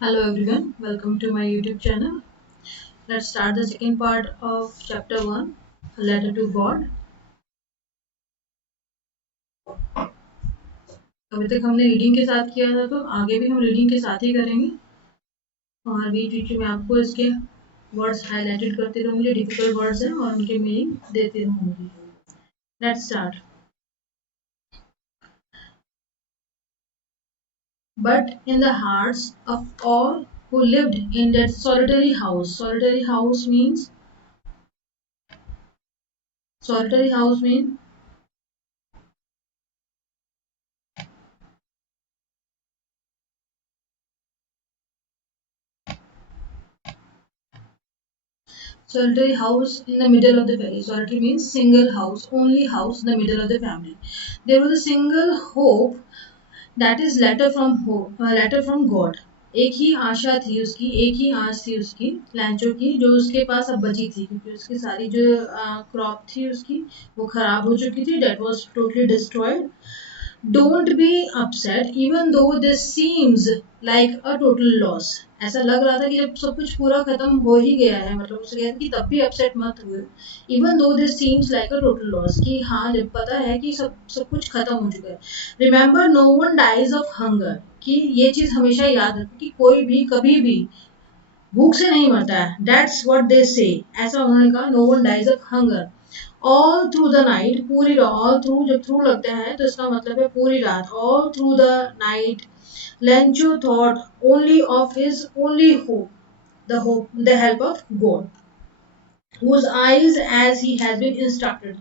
Hello everyone, welcome to my YouTube channel. Let's start the second part of chapter 1, A Letter to God. अभी तक हमने reading के साथ किया था, तो आगे भी हम रीडिंग के साथ ही करेंगे और बीच बीच में आपको इसके वर्ड्स हाईलाइटेड करते रहूंगी, डिफिकल्ट वर्ड्स हैं और उनके मीनिंग देते रहूंगी. Let's start. But in the hearts of all who lived in that solitary house means solitary house in the middle of the family. Solitary means single house, only house in the middle of the family. There was a single hope, that is letter from God. एक ही आशा थी उसकी, एक ही आस थी उसकी लैंचो की, जो उसके पास अब बची थी, क्योंकि उसकी सारी जो क्रॉप थी उसकी वो खराब हो चुकी थी. That was totally destroyed. Don't be upset even though this seems like a total loss. ऐसा लग रहा था कि जब सब कुछ पूरा खत्म हो ही गया है, मतलब उसे कहते कि तब भी अपसेट मत हुए. Even though this seems like a total loss, कि हाँ जब पता है कि सब सब कुछ खत्म हो चुका है. Remember no one dies of hunger, कि ये चीज हमेशा याद रखो कि कोई भी कभी भी भूख से नहीं मरता है. दैट्स व्हाट दे से, ऐसा उन्होंने कहा. No one dies of hunger all through the night. पूरी ऑल थ्रू, जब थ्रू लगता है तो इसका मतलब है पूरी रात. All through the night Lencho thought only of his only hope, the help of God, whose eyes as he has been instructed.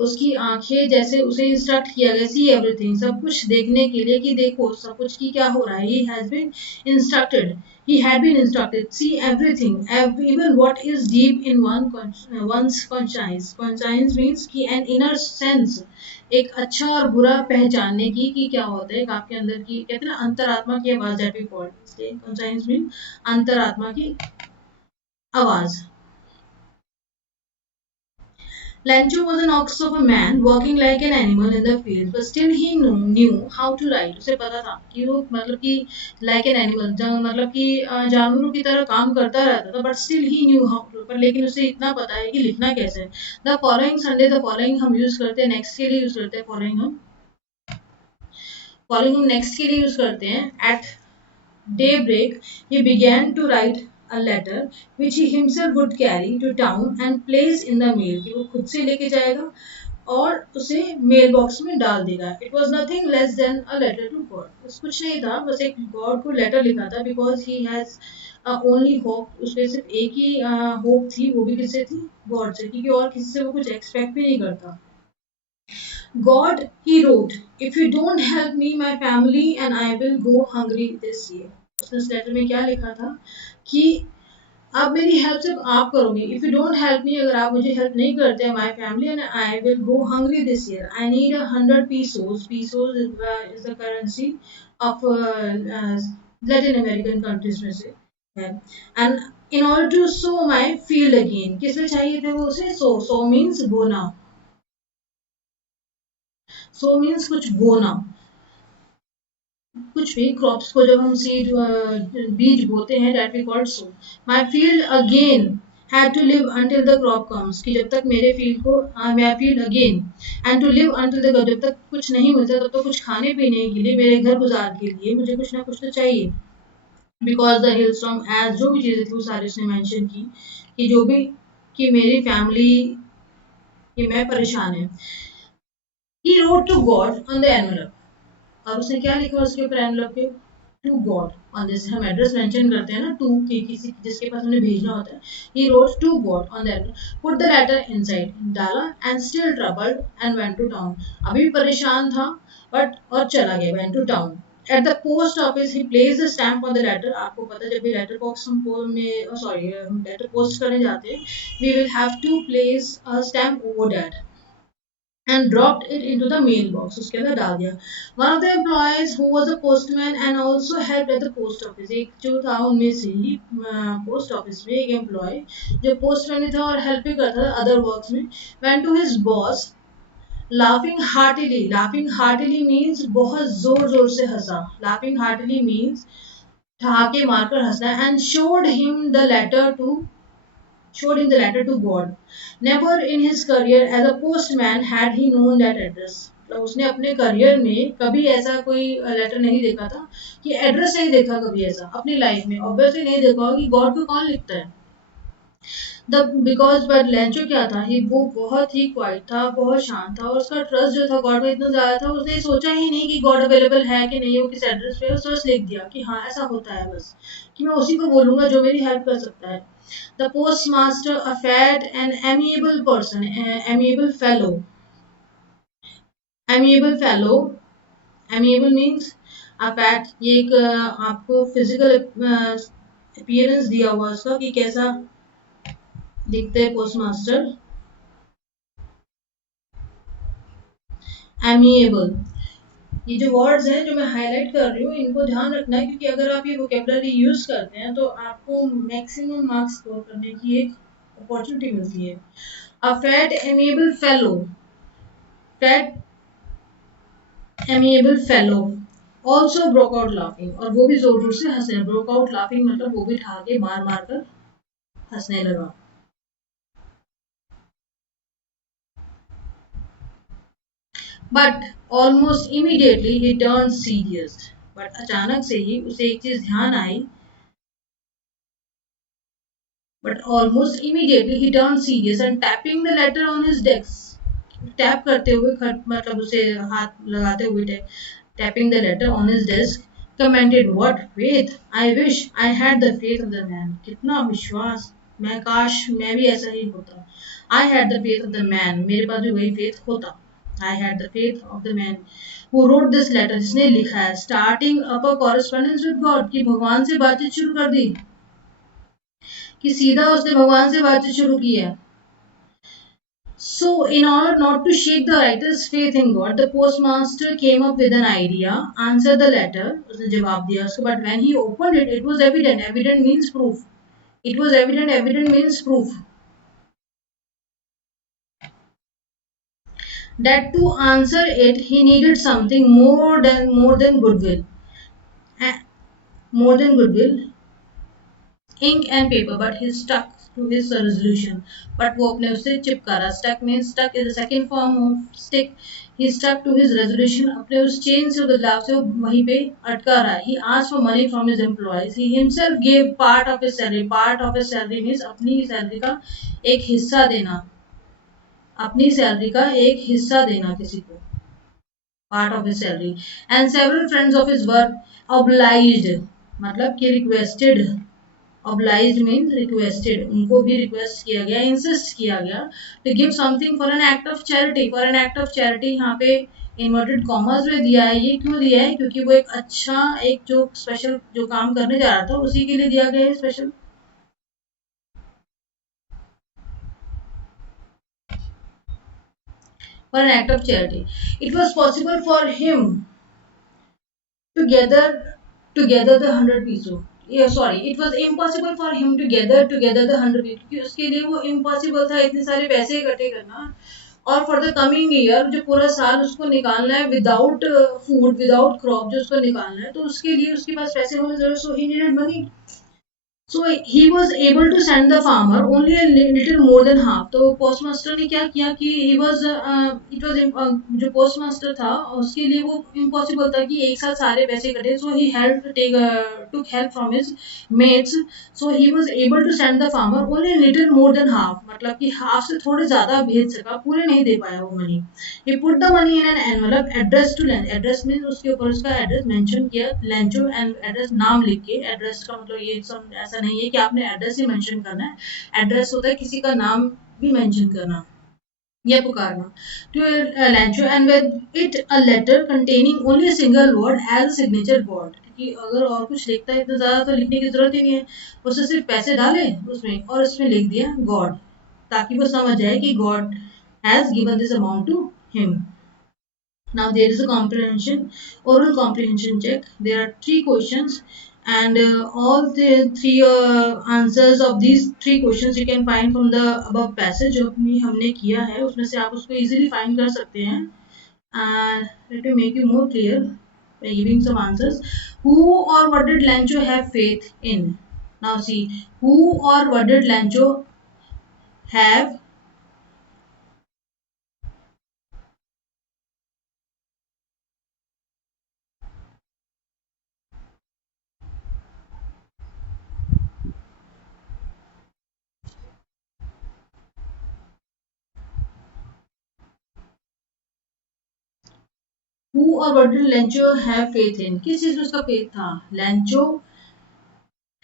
उसकी आंखें जैसे उसे इंस्ट्रक्ट किया गया, सी एवरीथिंग, सब कुछ देखने के लिए कि देखो सब कुछ की क्या हो रहा है. He has been instructed, he had been instructed, see everything, even what is deep in one's conscience means कि an inner sense, एक अच्छा और बुरा पहचानने की कि क्या होता है. एक आपके अंदर की, कहते हैं ना, अंतरात्मा की आवाज. That we call conscience mean अंतरात्मा की आवाज. Lancho was an ox of a man working like an animal in the field, but still he knew how to write. उसे पता था कि वो मतलब कि like an animal, मतलब कि जानवरों की तरह काम करता रहता था, but still he knew how to. पर लेकिन उसे इतना पता है कि लिखना कैसे है. The following हम यूज करते हैं, नेक्स्ट के लिए यूज करते हैं. फॉलोइंग हम नेक्स्ट के लिए यूज करते हैं. At daybreak, he began to write a letter which he himself would carry to town and place in the mail. कि वो खुद से लेके जाएगा और उसे मेल बॉक्स में डाल देगा. It was nothing less than a letter to God. बस कुछ नहीं था, बस एक गॉड को लेटर लिखा था. Because he has only hope, उसके सिर्फ एक ही होप थी, वो भी किससे थी? गॉड से, क्योंकि और किसी से वो कुछ एक्सपेक्ट भी नहीं करता. God, he wrote, if you don't help me, my family and I will go hungry this year. उसने इस लेटर में क्या लिखा था कि अब मेरी हेल्प सिर्फ आप करोगे. If you don't help me, अगर आप मुझे हेल्प नहीं करते, my family and I will go hungry this year. I need 100 pesos. Pesos is the currency of Latin American countries में से है. And in order to sow my field again, किस लिए चाहिए थे वो उसे? So means बोना. सो मीन्स कुछ बोना, कुछ भी क्रॉप्स को जब हम सीड बीज बोते हैं, that we called sow. My field again had to live until the crop comes, कि जब तक मेरे फील्ड को, my field again and to live until the, जब तक कुछ नहीं मिलता तब तो कुछ खाने पीने के लिए, मेरे घर गुजार के लिए मुझे कुछ ना कुछ तो चाहिए. Because the hills from, as जो भी चीजें थी वो सारी उसने मेंशन की कि जो भी, कि मेरी फैमिली, कि मैं परेशान है. He wrote to God on the envelope. अब उसने क्या लिखा उसके ऊपर एनवलप के? To God on this. हम एड्रेस मेंशन करते हैं ना, टू की किसी जिसके पास हमें भेजना होता है. He wrote to God on that, put the letter inside, डाला, and still troubled and went to town. अभी भी परेशान था बट, और चला गया, went to town. At the post office he place the stamp on the letter. आपको पता है जब भी लेटर बॉक्स हम में, सॉरी, लेटर पोस्ट करने जाते हैं, we will have to place a stamp over that and dropped it into the mailbox. उसके अंदर डाल दिया. One of the employees who was a postman and also helped at the post office, एक जो था उनमें से ही पोस्ट ऑफिस में एक एम्प्लॉय जो पोस्टमैन था और हेल्प भी करता था अदर वर्क्स में, went to his boss laughing heartily. Laughing heartily means बहुत जोर जोर से हंसा. Laughing heartily means ठहाके मारकर हंसना, and showed him the letter to God. Never in his career as a postman had he known that address. मतलब उसने अपने करियर में कभी ऐसा कोई लेटर नहीं देखा था, कि एड्रेस नहीं देखा कभी ऐसा अपनी लाइफ में, ऑब्वियसली नहीं देखा होगा कि गॉड को कौन लिखता है। द बिकॉज बट लेंचो क्या था, ही वो बहुत ही क्वाइट था, बहुत शांत था, और उसका ट्रस्ट जो था गॉड में इतना ज्यादा था, उसने सोचा ही नहीं कि गॉड अवेलेबल है कि नहीं, वो किस एड्रेस पे, उसने बस लिख दिया कि हाँ ऐसा होता है, बस कि मैं उसी को बोलूंगा जो मेरी हेल्प कर सकता है। The post master, a fat and amiable person, amiable fellow, amiable fellow, amiable means a fat, ये एक आपको फिजिकल अपीयरेंस दिया हुआ उसका कि कैसा दिखते हैं पोस्ट मास्टर। एमिएबल, ये जो वर्ड्स हैं जो मैं हाईलाइट कर रही हूँ, इनको ध्यान रखना है, क्योंकि अगर आप ये वोकेबलरी यूज करते हैं तो आपको मैक्सिमम मार्क्स स्कोर करने की एक अपॉर्चुनिटी मिलती है। A fat amiable fellow, fat amiable fellow also broke out laughing, और वो भी जोर जोर से हंसे। ब्रोक आउट लाफिंग मतलब वो भी ठहाके मार मार कर हंसने लगा। But almost immediately he turn serious, but अचानक से ही उसे एक चीज ध्यान आई। But almost immediately he turned serious and tapping the letter on his desk. Tap करते हुए खट मतलब उसे हाथ लगाते हुए tapping the letter on his desk, commented, "What faith! I wish I had the faith of the man." कितना विश्वास, मैं काश मैं भी ऐसा ही होता। I had the faith of the man, मेरे पास भी वही faith होता। I had the faith of the man who wrote this letter, जिसने लिखा है, starting up a correspondence with God, कि भगवान से बातचीत शुरू कर दी, कि सीधा उसने भगवान से बातचीत शुरू की है। So, in order not to shake the writer's faith in God, the postmaster came up with an idea, answered the letter, उसने जवाब दिया उसको, but when he opened it, it was evident. Evident means proof. It was evident. Evident means proof. That to answer it, he needed something more than goodwill. More than goodwill, ink and paper, but he stuck to his resolution. But वो अपने उससे चिपका रहा। Stuck means stuck is the second form of stick. He stuck to his resolution. अपने उस chain से बदलाव से वो वहीं पे अटका रहा। He asked for money from his employees. He himself gave part of his salary. Part of his salary means अपनी सैलरी का एक हिस्सा देना। अपनी सैलरी का एक हिस्सा देना किसी को। Part of his salary. And several friends of his were obliged, मतलब कि requested. Obliged means requested, उनको भी रिक्वेस्ट किया गया, इंसिस्ट किया गया to give something for an act of charity. For an act of charity यहाँ पे इन्वर्टेड कॉमर्स में दिया है। ये क्यों दिया है? क्योंकि वो एक अच्छा, एक जो स्पेशल जो काम करने जा रहा था उसी के लिए दिया गया है special. For an act of charity, it was possible for him to gather the 100 peso. Sorry, it was impossible for him to gather the 100 people, क्योंकि उसके लिए वो इम्पॉसिबल था इतने सारे पैसे इकट्ठे करना। और फॉर द कमिंग ईयर, जो पूरा साल उसको निकालना है विदाउट फूड, विदाउट क्रॉप जो उसको निकालना है, तो उसके लिए उसके पास पैसे होने जरूरत। So he needed money. So he was able to send the farmer only a little more than half. तो पोस्टमास्टर ने क्या किया कि he was it was जो पोस्टमास्टर था उसके लिए वो इम्पॉसिबल था कि एक साथ सारे पैसे इकट्ठे। So he helped took help from his mates. So he was able to send the farmer only a little more than half. मतलब कि हाफ से थोड़े ज्यादा भेज सका, पूरे नहीं दे पाया वो money. He put the money in an envelope addressed to Lencho. Address means उसके ऊपर उसका एड्रेस मेंशन किया, लेंचो, एंड एड्रेस नाम लिख के। एड्रेस का मतलब ये सब ऐसा नहीं है कि आपने एड्रेस ही मेंशन करना है। एड्रेस होता है किसी का नाम भी मेंशन करना या पुकारना। To Lencho and with it a letter containing only a single word as a signature word. कि अगर और कुछ लिखता है इतना ज्यादा तो लिखने की जरूरत ही नहीं है, उससे सिर्फ पैसे डाले उसमें और उसमें लिख दिया गॉड, ताकि वो समझ जाए कि God has given this amount to him. Now there is a oral comprehension check. There are 3 questions, and all the 3 answers of these 3 questions you can find from the above passage जो हमने किया है, उसमें से आप उसको easily find कर सकते हैं। Let me make you more clear. by giving some answers. Who or what did Lancho have faith in? Now see, who or what did Lancho have who or what did Lancho have faith in? किस चीज में उसका faith था? Lancho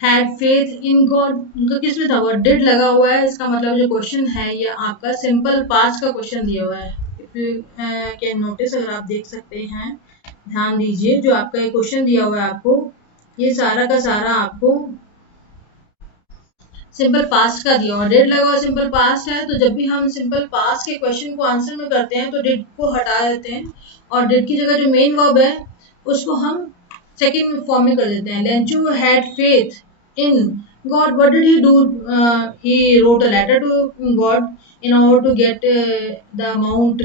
had faith in God. उनका किस में था? What did लगा हुआ है, इसका मतलब जो क्वेश्चन है ये आपका सिंपल पास्ट का क्वेश्चन दिया हुआ है. If you can notice, अगर आप देख सकते हैं, ध्यान दीजिए, जो आपका ये क्वेश्चन दिया हुआ है आपको, ये सारा का सारा आपको सिंपल पास्ट का दिया हुआ. डेड लगा हुआ सिंपल पास्ट है, तो जब भी हम सिंपल पास्ट के क्वेश्चन को आंसर में करते हैं तो डेड को हटा देते हैं और डेड की जगह जो मेन वर्ब है उसको हम सेकेंड फॉर्म में कर देते हैं. Lencho had faith in God. What did he do? He wrote a letter to God in order to get the amount.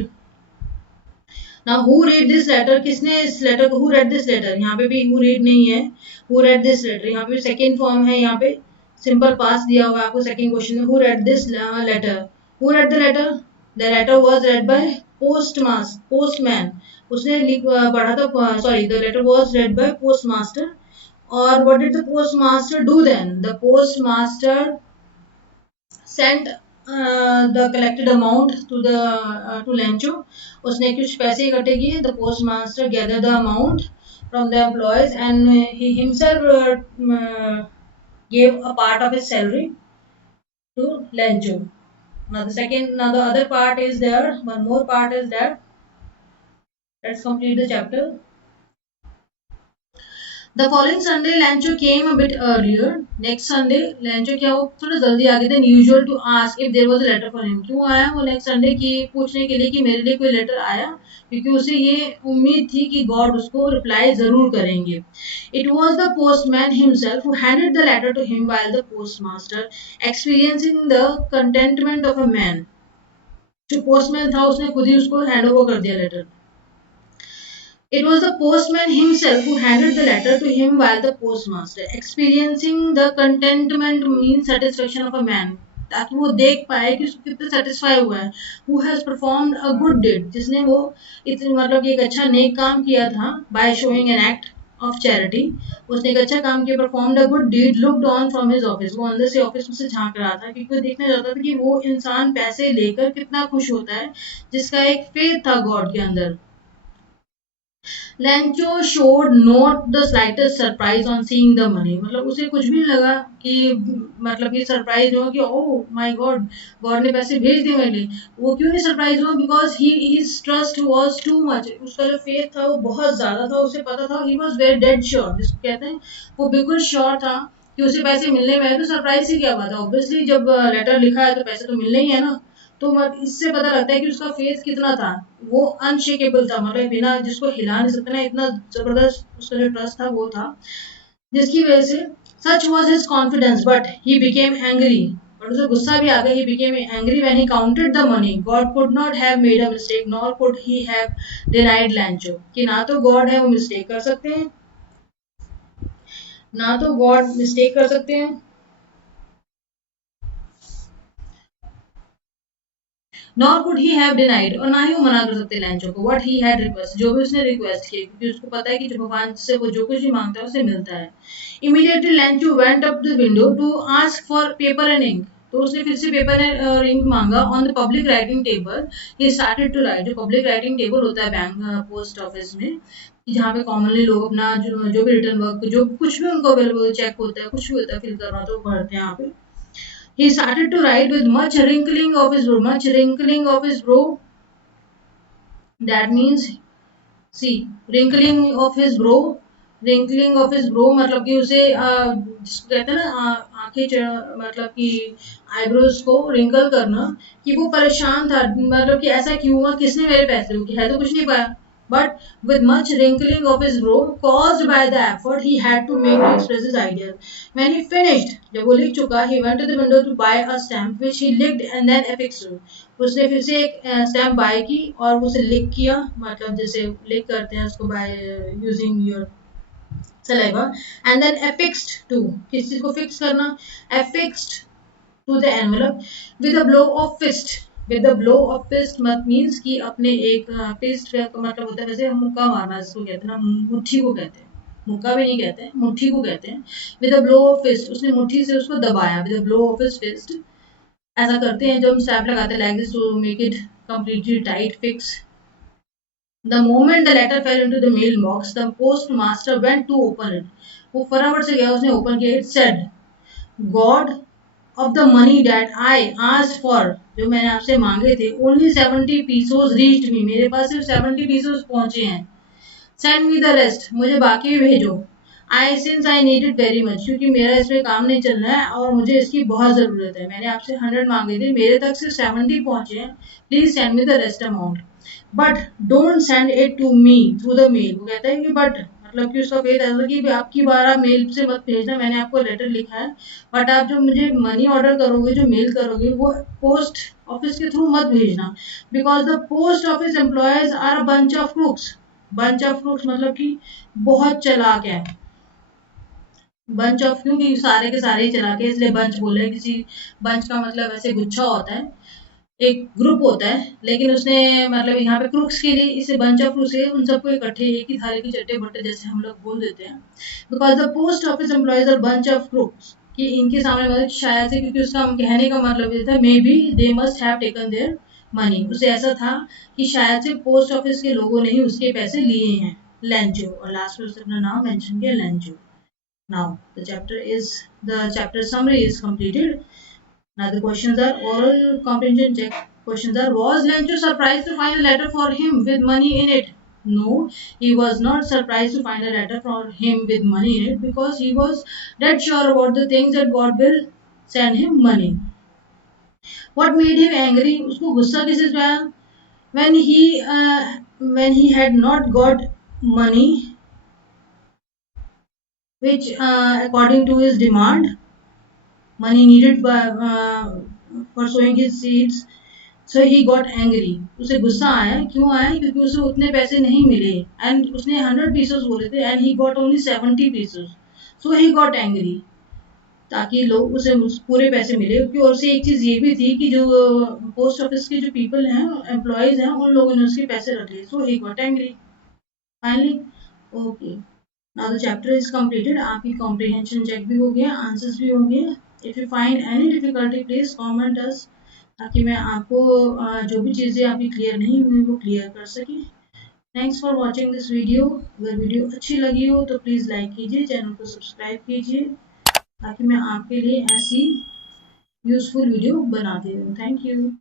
Now who read this letter? किसने इस लेटर को, who read this letter? यहाँ पे भी who read नहीं है, who read this letter. यहाँ पे सेकेंड फॉर्म है, यहाँ पे सिंपल पास दिया हुआ है आपको सेकेंड क्वेश्चन में. who read this letter? who read the letter? The letter was read by postman. उसने पढ़ा था, sorry, the letter was read by postmaster. और what did the postmaster do then? The postmaster sent the collected amount to the to Lencho. उसने कुछ पैसे इकट्ठे किए. The postmaster gathered the amount from the employees and he himself gave a part of his salary to Lencho. Now the other part is there. One more part is there. Let's complete the chapter. The following Sunday, Lancho came a bit earlier. Next Sunday, Lancho क्या वो थोड़ा जल्दी आ गए थे usual to ask if there was a letter for him. क्यों आया वो next Sunday की पूछने के लिए कि मेरे लिए कोई लेटर आया, क्योंकि उसे ये उम्मीद थी कि God उसको reply जरूर करेंगे. It was the postman himself who handed the letter to him while the postmaster, experiencing the contentment of a man. जो postman था उसने खुद ही उसको hand over कर दिया letter. It was the postman himself who handed the letter to him while the postmaster, experiencing the contentment means satisfaction of a man, ताकि वो देख पाए कि उसको कितना सेटिस्फाई हुआ है. Who has performed a good deed, जिसने वो मतलब एक अच्छा नेक काम किया था. By showing an act of charity, उसने एक अच्छा काम किया. Performed a good deed, looked on from his office, वो अंदर से ऑफिस में से झांक रहा था क्योंकि वो देखना चाहता था कि वो इंसान पैसे लेकर कितना खुश होता है जिसका एक फेथ था गॉड के अंदर. Lancho showed not the slightest surprise on seeing the money. मतलब उसे कुछ भी लगा कि मतलब ये सरप्राइज हुआ कि ओह माय गॉड, गॉड ने पैसे भेज दिए मेरे लिए. वो क्यों नहीं सरप्राइज हुआ? Because his trust was too much. उसका जो फेथ था वो बहुत ज्यादा था. उसे पता था, he was very dead sure, जिसको कहते हैं वो बिल्कुल श्योर था कि उसे पैसे मिलने में है. तो सरप्राइज ही क्या बात है? ऑब्वियसली जब लेटर लिखा है तो पैसे तो मिलने ही है ना. तो इससे पता लगता है कि उसका फेथ कितना था. वो अनशेकेबल था, मतलब बिना जिसको हिला नहीं सकते ना, इतना जबरदस्त उसका जो ट्रस्ट था वो था, जिसकी वजह से such was his confidence but he became angry. और उसे गुस्सा भी आ गया. He became angry when he counted the money. God could not have made a mistake nor could he have denied Lencho. कि ना तो गॉड है वो मिस्टेक कर सकते हैं, ना तो गॉड मिस्टेक कर सकते हैं, nor could he have denied, और ना ही वो मना कर सकते लैंचो को. व्हाट ही हैड रिक्वेस्ट, जो भी उसने रिक्वेस्ट किया, क्योंकि उसको पता है कि जो भगवान से वो जो कुछ भी मांगता है उसे मिलता है. Immediately Lencho went up the window to ask for paper and ink. तो उसने फिर से पेपर और इंक मांगा. On the public writing table he started to write. जो पब्लिक राइटिंग टेबल होता है बैंक पोस्ट ऑफिस में, जहाँ पे कॉमनली लोग अपना जो भी रिटर्न वर्क, जो कुछ भी उनको अवेलेबल चेक होता है, कुछ भी होता है फिल करना, तो भरते हैं यहाँ पे. He started to write with much wrinkling of his brow. Much wrinkling of his brow. That means, see, wrinkling of his brow. Wrinkling of his brow मतलब कि उसे जिसको कहते हैं ना आंखें, मतलब कि आईब्रोज को रिंकल करना, कि वो परेशान था. मतलब कि ऐसा क्यों हुआ, किसने मेरे पैसे रोके, है तो कुछ नहीं पाया. but with much wrinkling of his brow caused by the effort he had to make to express his ideas. When he finished, जब वो लिख चुका, he went to the window to buy a stamp which he licked and then affixed to. उसने फिर से एक stamp bye की और उसे लिक किया, मतलब जैसे लिक करते हैं उसको by using your saliva, and then affixed to, किस चीज को फिक्स करना, affixed to the envelope with a blow of fist. With the blow of fist मत मीन्स कि अपने एक fist का मतलब होता है वैसे हम मुक्का मारना जिसको कहते हैं ना, मुट्ठी को कहते हैं, मुक्का भी नहीं कहते हैं, मुट्ठी को कहते हैं. With a blow of fist, उसने मुट्ठी से उसको दबाया. With a blow of his fist, ऐसा करते हैं जब हम स्टैप लगाते हैं like this to make it completely tight fix. The moment the letter fell into the mailbox, the postmaster went to open it. वो फटाफट से गया, उसने ओपन किया. It said, God of the money that I asked for, जो मैंने आपसे मांगे थे, only 70 pesos reached me. मेरे पास सिर्फ 70 pesos पहुंचे हैं. Send me the rest. मुझे बाकी भेजो. Since I need it very much, क्योंकि मेरा इसमें काम नहीं चल रहा है और मुझे इसकी बहुत ज़रूरत है. मैंने आपसे 100 मांगे थे, मेरे तक सिर्फ 70 पहुंचे हैं. Please send me the rest amount. But don't send it to me through the mail. वो कहता है कि बट मतलब कि उसका फेथ ऐसा कि आपकी बार आप मेल से मत भेजना, मैंने आपको लेटर लिखा है, बट आप जो मुझे मनी ऑर्डर करोगे, जो मेल करोगे, वो पोस्ट ऑफिस के थ्रू मत भेजना. Because the post office employees are a bunch of crooks. Bunch of crooks मतलब कि बहुत चालाक है. बंच ऑफ, क्योंकि सारे के सारे ही चालाक है इसलिए बंच बोले. किसी बंच का मतलब ऐसे गुच्छा होता है, एक ग्रुप होता है, लेकिन उसने मतलब यहाँ पे क्रूक्स के लिए इसे बंच ऑफ क्रूक्स है, उन सबको इकट्ठे एक ही थाली के चट्टे बट्टे जैसे हम लोग बोल देते हैं. Because the post office employees are bunch of crooks, कि इनके सामने मतलब शायद से, क्योंकि उसका कहने का मतलब ये था may be they must have taken their money. उसे ऐसा था कि शायद से पोस्ट ऑफिस के लोगों ने ही उसके पैसे लिए हैं. लेंचो, और लास्ट में उसने अपना नाम मेंशन किया, Lencho. Now the chapter summary is completed. Now the questions are oral comprehension check. Questions are: was Lencho surprised to find a letter for him with money in it? No, he was not surprised to find a letter for him with money in it because he was dead sure about the things that God will send him money. What made him angry? उसको गुस्सा किस चीज पे आया? When he had not got money, which according to his demand, money needed for sowing his seeds, so he got angry. उसे गुस्सा आया. क्यों आया? क्योंकि उसे उतने पैसे नहीं मिले, एंड उसने 100 पीसेस बोले थे and he got only 70 pieces. So he got angry, ताकि लोग उसे पूरे पैसे मिले. क्योंकि और से एक चीज ये भी थी कि जो पोस्ट ऑफिस के जो पीपल हैं, एम्प्लॉयज हैं, उन लोगों ने उसके पैसे रख लिए. So he got angry finally. Okay, now the chapter is completed. आपकी कॉम्प्रिहेंशन चेक भी हो गया, आंसर्स भी हो गए. If you find any difficulty please comment us, ताकि मैं आपको जो भी चीज़ें आपकी क्लियर नहीं हुई वो क्लियर कर सकें. Thanks for watching this video. अगर वीडियो अच्छी लगी हो तो प्लीज़ लाइक कीजिए, चैनल को सब्सक्राइब कीजिए, ताकि मैं आपके लिए ऐसी यूज़फुल वीडियो बनाती रहूँ. Thank you.